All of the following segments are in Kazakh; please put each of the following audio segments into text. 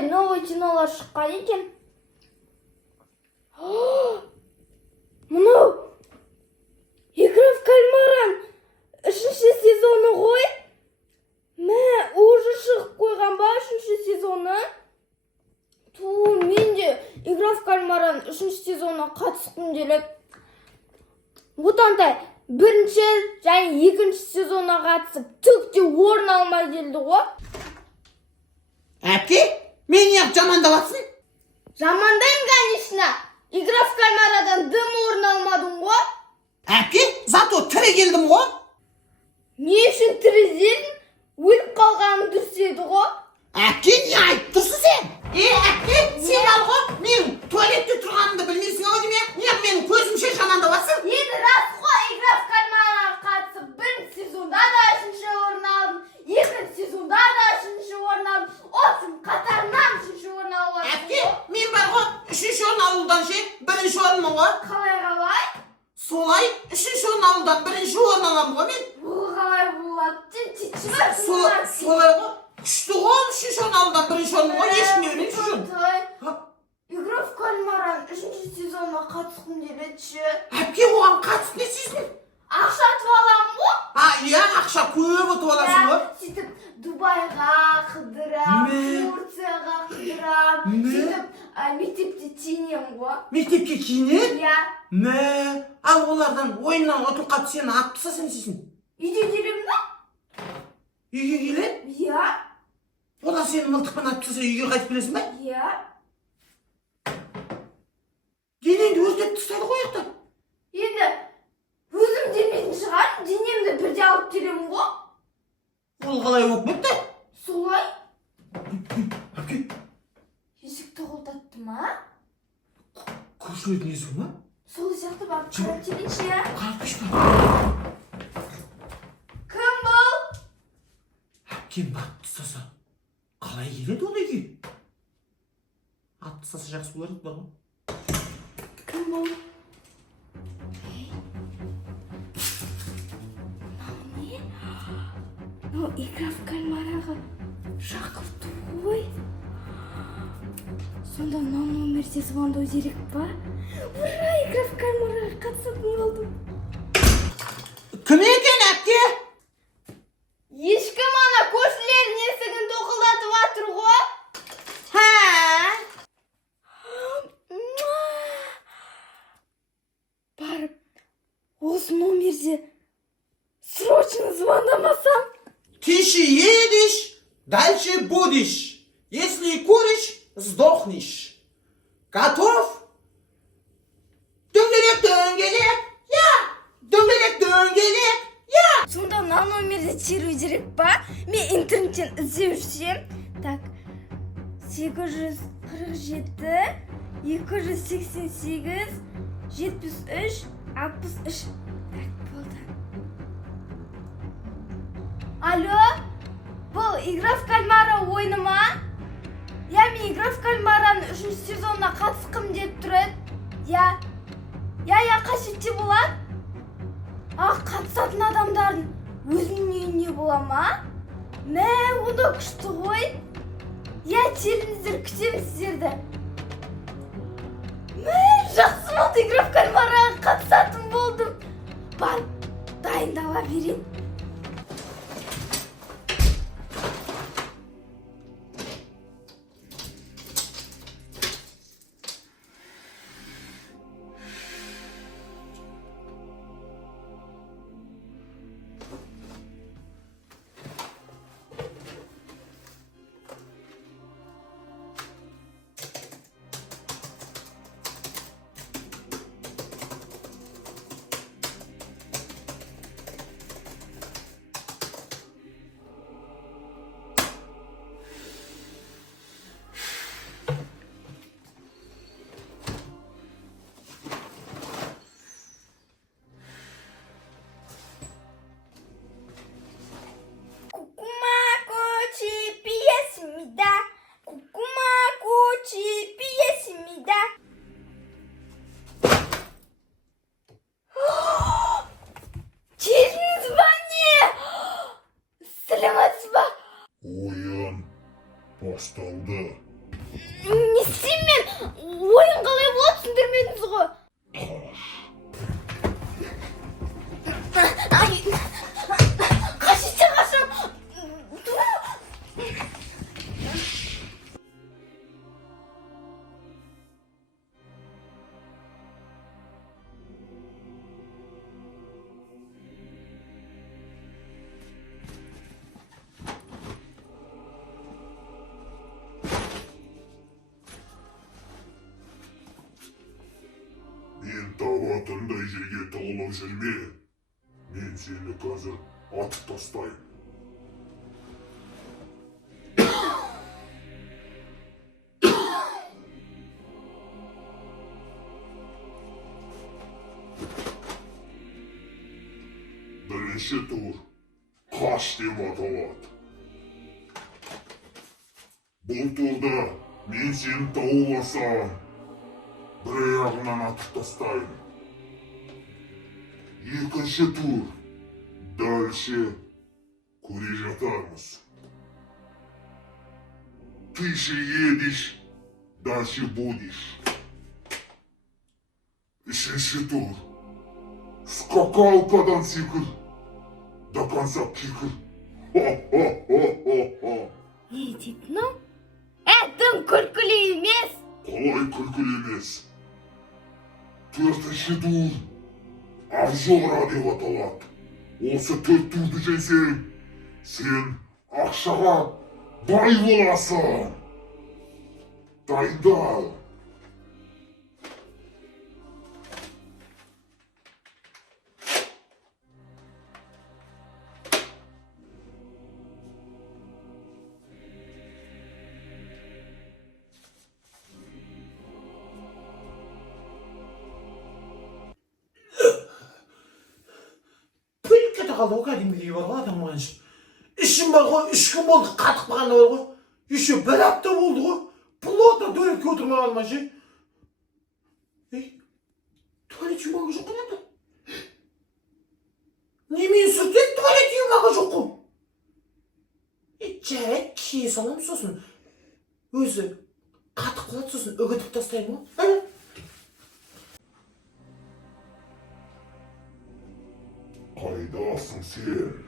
қандай новый кинолар шыққан екен. Мынау Игра в кальмаран 3-ші сезоны ғой. Мә, уже шығып қойған ба 3-ші сезоны? Мен де Игра в кальмаран 3-ші сезонына қатысқым келеді. Отандай бірінші және екінші сезонына қатысып түкте орын алмай келді ғой. Әпке, мен неғып жамандап атсың? Жамандайым, конечно. Игра в кальмарадан дым орын алмадың ғой. Әпке, зато тірі келдім ғой. Не үшін тірізелдің? Өліп қалғаным дұрыс еді ғой. Әпке, не айтып тұрсың сен? Әпке, сен ал ғой, менің туалетте тұрғанымды білмейсің ау деме? Неғып менің көзімше жамандап атсың? Енді рас қой, Игра в кальмараға қатысып бірінші сезонда да 3-ші орын алдым, екінші сезонда да 3-ші орын алдым. Осым қатарынан 3-ші орын алып алдым. Әпке, мен бар ғой, 3-ші орын алудан ше, 1-ші орынмын ғой. Қалай? Солай, 3-ші орын алудан 1-ші орын аламын ғой мен. Бұл қалай болады? Солай ғой, күшті ғой, 3-ші орын алудан 1-ші орын ғой, ешкімге өлейін жүрсің. Игра в кальмаран 3-ші сезонына қатысқым келеді. Әпке, оған қатысып не істейсің? Ақша ұтып аламын ғой. Иә, ақша көп ұтып аласың ғой. Сөйтіп Дубайға қыдырам, Турцияға қыдырам, сөйтіп мектепте киінемін ғой. Мектепке киінеді? Иә. Мә, ал олардан ойыннан ұтып қатып сені атып тастаса не істейсің? Үйге келемін ба? Үйге келеді? Иә. Олар сені мылтықпен атып тастаса үйге қайтып келесің ба? Иә. Денеңді өртеп тастайды ғой яқта. Енді өзім демейтін шығар, денемді бірде алып келемін ғой. Ол қалай болып кетті? Солай. Әпке, Есік тоғылдатты ма? көршілердің есігі ма? Сол сияқты барып қарап келейінші, иә? Қарпышты. Кім бұл? Әпкем атып тастаса, қалай келеді ол үйге? Атып тастаса жақсы болар еді бар ғой. Кім бұл? Мынау Игра в кальмараға шақырту ғой. Сонда мынау номерде звондау керек па? Ура, Игра в кальмараға қатысатын болдым. Кім екен әпке? Ешкім, ана көршілердің есігін тоқылдатып жатыр ғой. Барып, осы номерде срочно звондамасам. Тише едешь, дальше будешь. Если куришь, сдохнешь. Готов? Дөңгелек, я! Дөңгелек, я! Сонда мына номерде теру керек па? Мен интернеттен іздеп жүрсем. Так, 847, 288, 73, 63. Так, болды. Алло, бұл Игра в кальмара ойыны ма? Я, мен Игра в кальмараның 3-ші сезонына қатысқым деп тұрады. Я, қашетте болады? Қатысатын адамдардың өзінің үйіне бола ма? Мә, онда күшті ғой. Я, теліңіздер, күтемін сіздерді. Мә, жақсы болды, Игра в кальмараға қатысатын болдым. Бар, дайындала берейін. Oyun başladı. Не істеймін мен? Ойын қалай болады түсіндірмедіңіз ғой. Қашып қашам. Мен табатындай жерге тығылып жүрме. Мен сені қазір атып тастайын. Бірінші тур қаш деп аталады. Бұл турда мен сені тауып алсам, бір аяғынан атып тастайын. Екінші тур. Дальше көре жатармыз. Ты же едешь, дальше будешь. Үшінші тур. Скакалкадан секір, до конца кекір. Ха-ха-ха-ха-ха. Не дейді мынау? Тым күлкілі емес. Қалай күлкілі емес. Төртінші тур. Обжора деп аталады. Осы төрт турды жеңсең, сен ақшаға бай боласың. Дайындал. Қалу кәдімгідей бар ғой адам маған үшін. Ішім бар ғой, 3 күн болды қатық бағана бар ғой. Еще 1 апта болды ғой. Плотно туалетке отырмағаныма ше. Туалет жумағы жоқ қой енді. Немен сүртен туалет жумағы жоқ қой. Жарайды, кие салам сосын. Өзі қатық қалады сосын үгітіп тастаймын ғой. Қайдасың сен?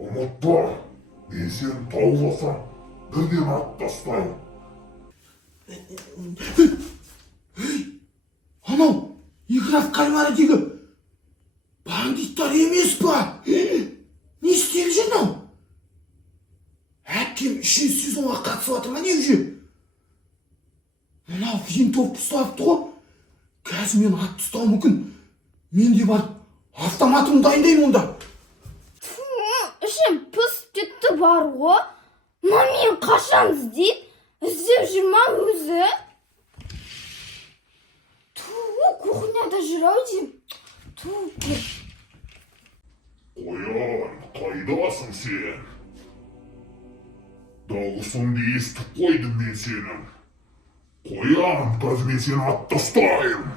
Ұмытпа, мен сені тауып алсам, бірден атып тастаймын. Анау, игра в кальмара деген бандиттар емес па? Не істеп жүр мынау? Әпкем 3-ші сезонға қатысып жатыр ма не уже? Мынау винтовка ұстапты ғой. Қазір мені атып тастауы мүмкін. Мен де барып автоматымды дайындаймын онда. Ішім пысып кетті бар ғой. Мен қашан іздейді? Іздеп жүр ма өзі? Кухняда жүр ау деймін. Қоян, қайдасың сен? Дауысыңды естіп қойдым мен сенің. Қоян, қазір мен сені атып тастайын.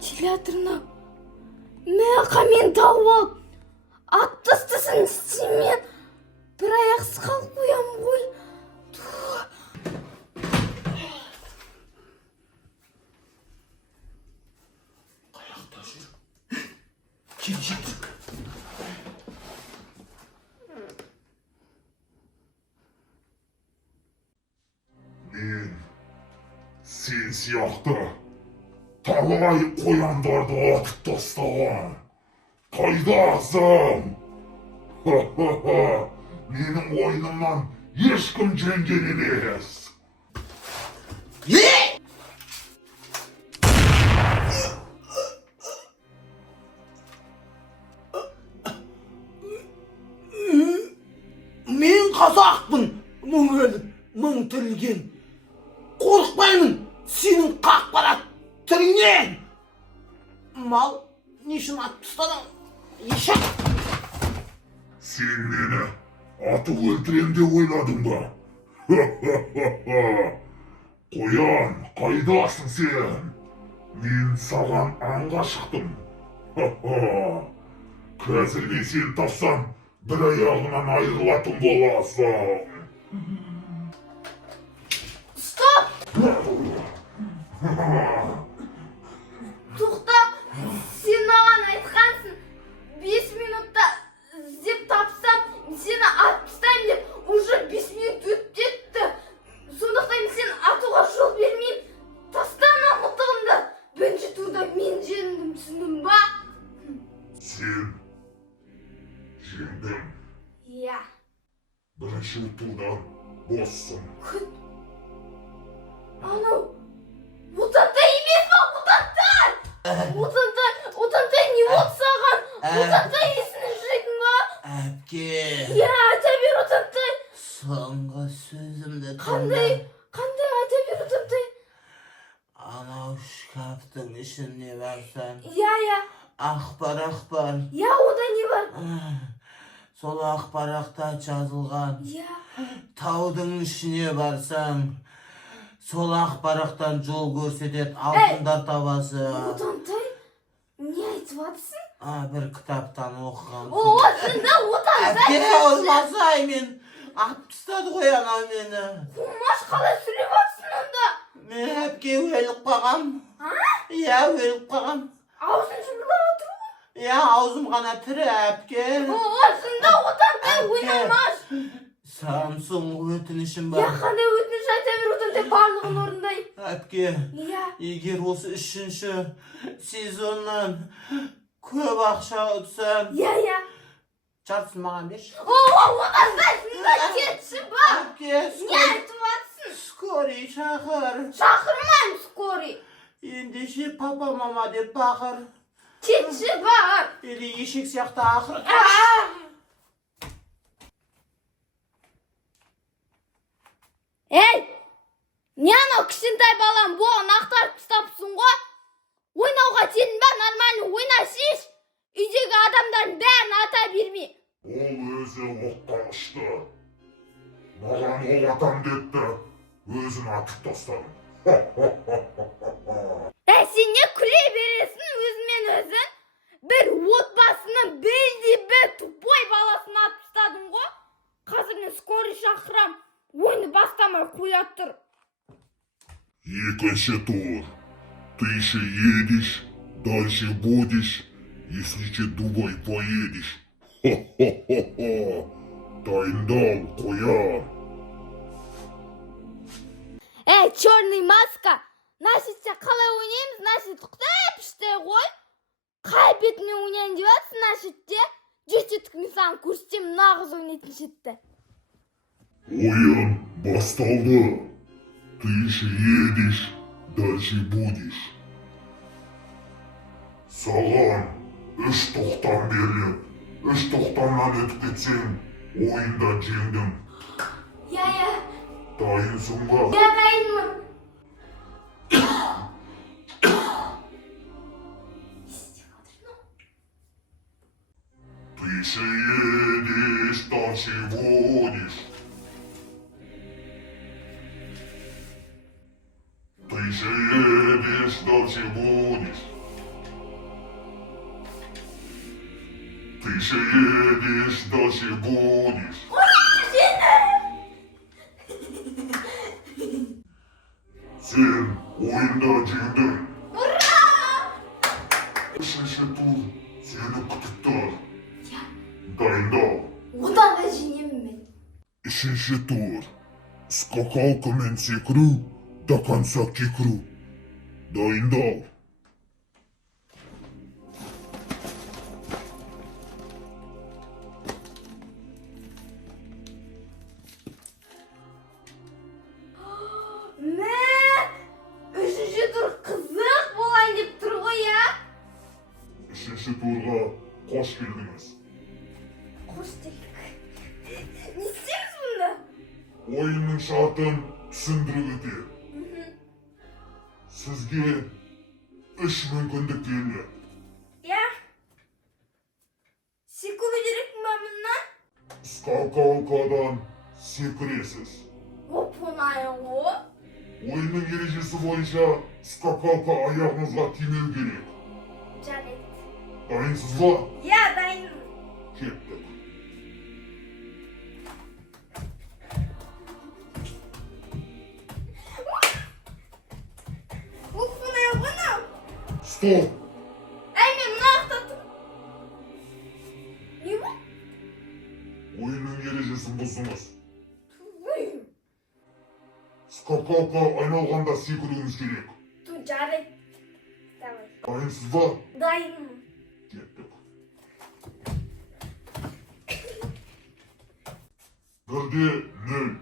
Телеатрына мен тауып алып атып тастасын істеймін. Бір аяқсыз қалып қоямын ғой. Қаяқта жүр. Келе жатыр. Мен сен сияқты талай қояндарды атып тастаған. Қайдасың? Ха-ха-ха, менің ойынымнан ешкім жеңген емес. Мен қазақпын, мың өліп, мың тірілген. Қорықпаймын сенің қақпарат түріңнен. Мал, не үшін атып тастадың? Ешек! Сен мені атып өлтірем деп ойладың ба? Ха-ха-ха-ха! Қоян, қайдасың сен? Мен саған аңға шықтым. Ха-ха! Қазір мен сені тапсам, бір аяғынан айырылатын боласың. Тоқта, сен маған айтқансың, 5 минутта іздеп тапсам, сені атып тастаймын деп, уже 5 минут өтіп кетті. Сондықтан мен сені атуға жол бермеймін. Таста ана мылтығыңды. Бірінші турда мен жеңдім, түсіндің ба? Сен жеңдің. Иә. Бірінші турдан боссың. Күт. Анау, Отантай емес па, Отантай! Отантай не болды саған? Отантай есіңді жидың ба? Әпке, Иә, айта бер, Отантай. соңғы сөзімді Қандай айта бер, Отантай? Анау шкафтың ішінде барсаң, Иә. ақпарақ бар. Иә, ода не бар? Сол ақпарақта жазылған. Иә. Таудың ішіне барсаң, сол ақпарақтан жол көрсетеді, алтындар табасы. Отантай, не айтып жатсың? Бір кітаптан оқыған. Осында Отантай. Әпке, olmasa мен атып тастады ғой анау мені. Құмаш қалай сөйлеп жатсың онда? Мен әпке өліп қалғам. Иә, өліп қалғам. Аузын жыбырлап отыр ғой. Иә, аузым ғана тірі әпке. Осында Отантай ойнамаш. Саған соңғы өтінішім Я бар. қандай өтініш айта бер, Отантай, барлығын орындайын. Әпке, Иә. егер осы 3-ші сезоннан көп ақша ұтсам, Иә. жартысын маған берші. Отантай, сында кетші ба? Әпке, Не айтып жатсың? скорей шақыр. Шақырмайым скорый. Ендеше папа мама деп бақыр. Кетші ба? Или ешек сияқты ақыр. Ей, не анау кішкентай балам боғын ақтарып тастапсың ғой? Ойнауға сенің ба, нормально ойна шеш. Үйдегі адамдардың бәрін ата берме. Ол өзі оққа ұшты. Маған оқ атам депті. Өзін атып тастадым. Сен не күле бересің өзімен өзің? Бір отбасының бір тупой баласын атып тастадың ғой? Қазір мен скорый шақырам. Ойны бастамай қоя тұр. Екінші тур. Ты еще едешь, дальше будешь, если че Дубай поедешь. Ха-ха-ха-ха. Дайындал, қояр. Черный маска. Значит, қалай ойнаймыз? Значит, құтап іште ғой. Қай бетімен ойнайын деп жатсың, значит, жететік мен саған көрсетемін нағыз ойнайтын шетті. Ойын басталды. Ты еще едешь, дальше будешь. Саған 3 тоқтам беріледі. 3 тоқтамнан өтіп кетсең, ойында жеңдің. Иә. Дайынсың ба? Я дайынмын. Ты еще едешь, дальше будешь. Ты еще едешь, дальше будешь. Ты еще едешь, дальше будешь. Сен ойында жеңдің. Үшінші тур сені күтіп тұр. Дайындал. Одан да жеңемін мен. Үшінші тур. Скакалкамен секіру, до конца кекіру. Дайындал. Үшінші тур қызық болайын деп тұр ғой, я? Үшінші турға қош келдіңіз. Қош келдік. Не істейміз бұнда? Ойынның шартын түсіндіріп өтейін. Сізге 3 мүмкіндік беріледі. Я? Секіру керекпін ба мұнан? Скакалкадан секіресіз. Оп-оңай ғой. Ойынның ережесі бойынша скакалка аяғыңызға тимеу керек. Жарайды. Дайынсыз ба? Я дайынмын. Кеттік. Стоп! Ай, мен мына жақта тұрмын. Не бар? Ойынның ережесін бұздыңыз. Ой, Скакалка айналғанда секіруіңіз керек. жарайды. Давай. Дайынсыз ба? Дайынмын. Кеттік. Бірде 0.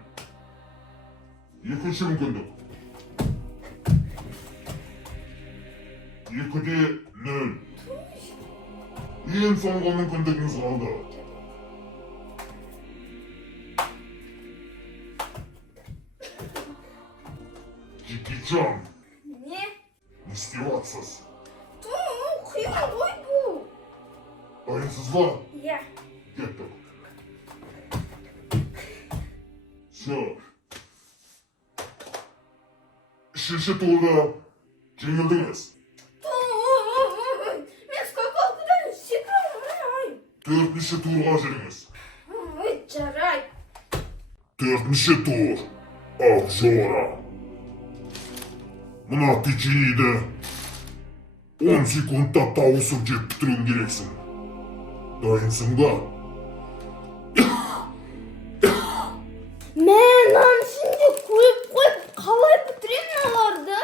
Екінші мүмкіндік. 2-де 0. Ең соңғы мүмкіндігіңіз қалды. Джеки-чан, Не? не істеватсыз? Қиын ғой бұл. Дайынсыз ба? Иә. Кеттік. Все. Үшінші турда жеңілдіңіз. Мен скакалкадан секіремін. 4-ші турға жүріңіз. Ой, жарайды. 4-ші тур. Ақжора. Мына печеньеді 10 секундта тауысып жеп бітіруің керексің. Дайынсың ба? Мен ішінде көп қойып қалай бітіремін оларды?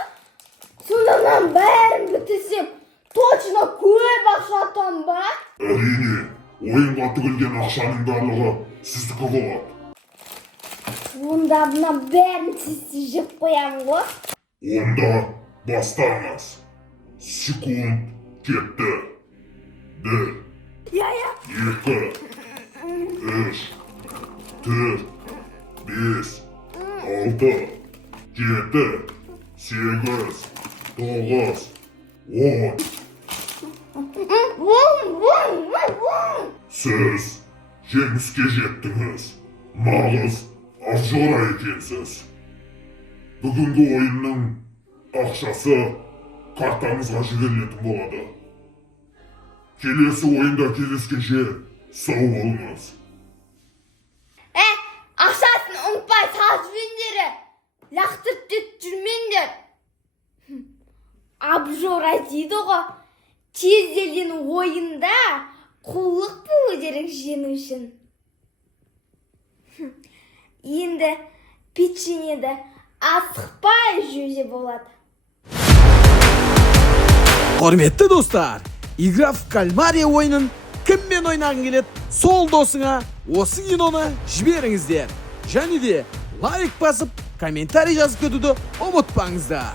Сонда мен бәрін бітірсем, точно көп ақша атам ба? Әрине, ойынға тігілген ақшаның барлығы сіздікі болады. Онда мына бәрін сізді жеп қоямын ғой. Онда бастаңыз. Секунд кетті. 1, Я. 2, 3, 4, 5, 6, 7, 8, 9, 10. Сіз жеңіске жеттіңіз. Нағыз Ақжора екенсіз. Бүгінгі ойынның ақшасы картаңызға жіберілетін болады. Келесі ойында кездескенше сау болыңыз. Ақшасын ұмытпай салып жүріңдер. Лақтырып деп жүрмеңдер. Ақжора дейді ғой. Кез келген ойында қулық болу керек жеңу үшін. Енді печеньеді асықпай жеуге болады. Құрметті достар, игра в кальмария ойынын кіммен ойнағың келеді, сол досыңа осы киноны жіберіңіздер. Және де лайк басып, комментарий жазып кетуді ұмытпаңыздар.